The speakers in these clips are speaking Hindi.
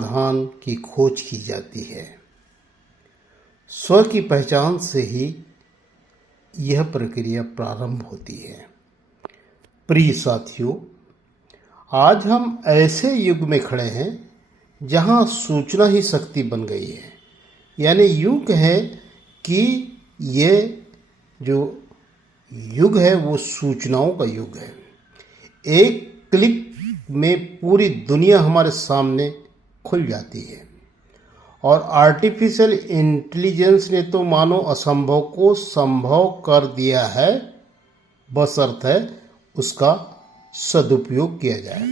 समाधान की खोज की जाती है। स्व की पहचान से ही यह प्रक्रिया प्रारंभ होती है। प्रिय साथियों, आज हम ऐसे युग में खड़े हैं जहां सूचना ही शक्ति बन गई है। यानी यूं कहें कि ये जो युग है वो सूचनाओं का युग है। एक क्लिक में पूरी दुनिया हमारे सामने खुल जाती है और आर्टिफिशियल इंटेलिजेंस ने तो मानो असंभव को संभव कर दिया है, बशर्ते उसका सदुपयोग किया जाए।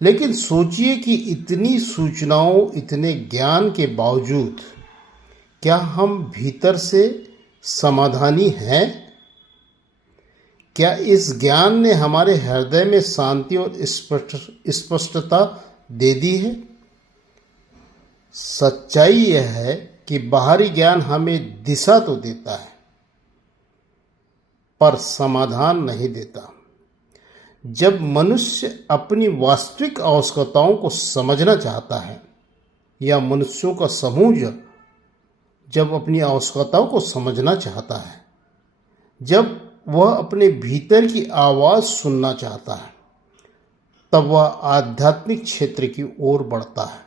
लेकिन सोचिए कि इतनी सूचनाओं, इतने ज्ञान के बावजूद क्या हम भीतर से समाधानी हैं? क्या इस ज्ञान ने हमारे हृदय में शांति और स्पष्टता दे दी है? सच्चाई यह है कि बाहरी ज्ञान हमें दिशा तो देता है, पर समाधान नहीं देता। जब मनुष्य अपनी वास्तविक आवश्यकताओं को समझना चाहता है, या मनुष्यों का समूह जब अपनी आवश्यकताओं को समझना चाहता है, जब वह अपने भीतर की आवाज सुनना चाहता है, तब वह आध्यात्मिक क्षेत्र की ओर बढ़ता है।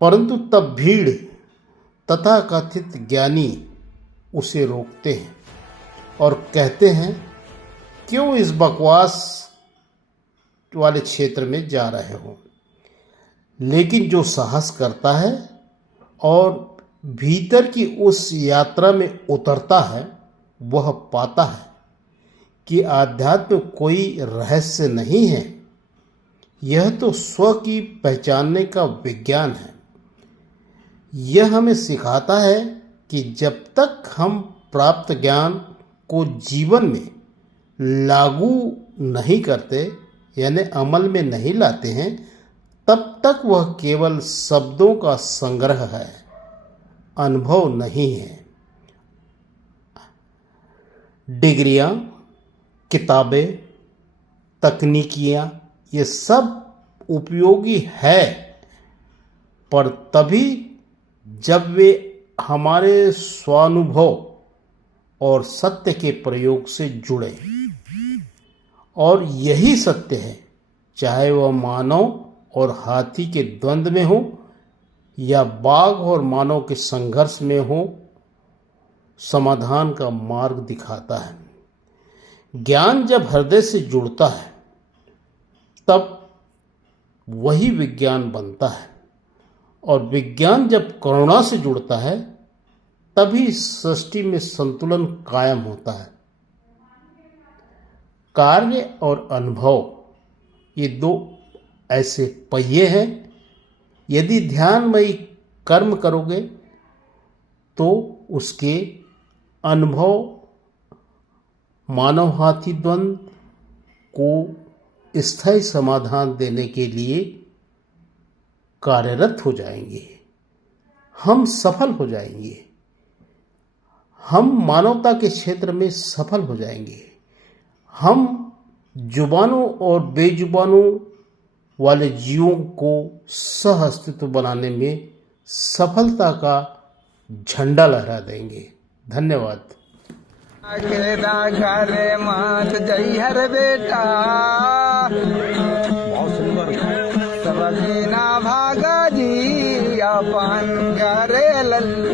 परंतु तब भीड़ तथा कथित ज्ञानी उसे रोकते हैं और कहते हैं, क्यों इस बकवास वाले क्षेत्र में जा रहे हो? लेकिन जो साहस करता है और भीतर की उस यात्रा में उतरता है, वह पाता है कि आध्यात्म कोई रहस्य नहीं है, यह तो स्व की पहचानने का विज्ञान है। यह हमें सिखाता है कि जब तक हम प्राप्त ज्ञान को जीवन में लागू नहीं करते, यानी अमल में नहीं लाते हैं, तब तक वह केवल शब्दों का संग्रह है, अनुभव नहीं है। डिग्रियां, किताबें, तकनीकियां, ये सब उपयोगी है, पर तभी जब वे हमारे स्वानुभव और सत्य के प्रयोग से जुड़े। और यही सत्य है, चाहे वह मानव और हाथी के द्वंद्व में हो या बाघ और मानव के संघर्ष में हो, समाधान का मार्ग दिखाता है। ज्ञान जब हृदय से जुड़ता है, तब वही विज्ञान बनता है, और विज्ञान जब करुणा से जुड़ता है, तभी सृष्टि में संतुलन कायम होता है। कार्य और अनुभव, ये दो ऐसे पहिए हैं। यदि ध्यानमयी कर्म करोगे तो उसके अनुभव मानव हाथी द्वंद्व को स्थायी समाधान देने के लिए कार्यरत हो जाएंगे। हम सफल हो जाएंगे। हम मानवता के क्षेत्र में सफल हो जाएंगे। हम जुबानों और बेजुबानों वाले जीवों को सह अस्तित्व बनाने में सफलता का झंडा लहरा देंगे। धन्यवाद। घरे मात जई हर बेटा, सब भागा जी अपन घरे लल्ला।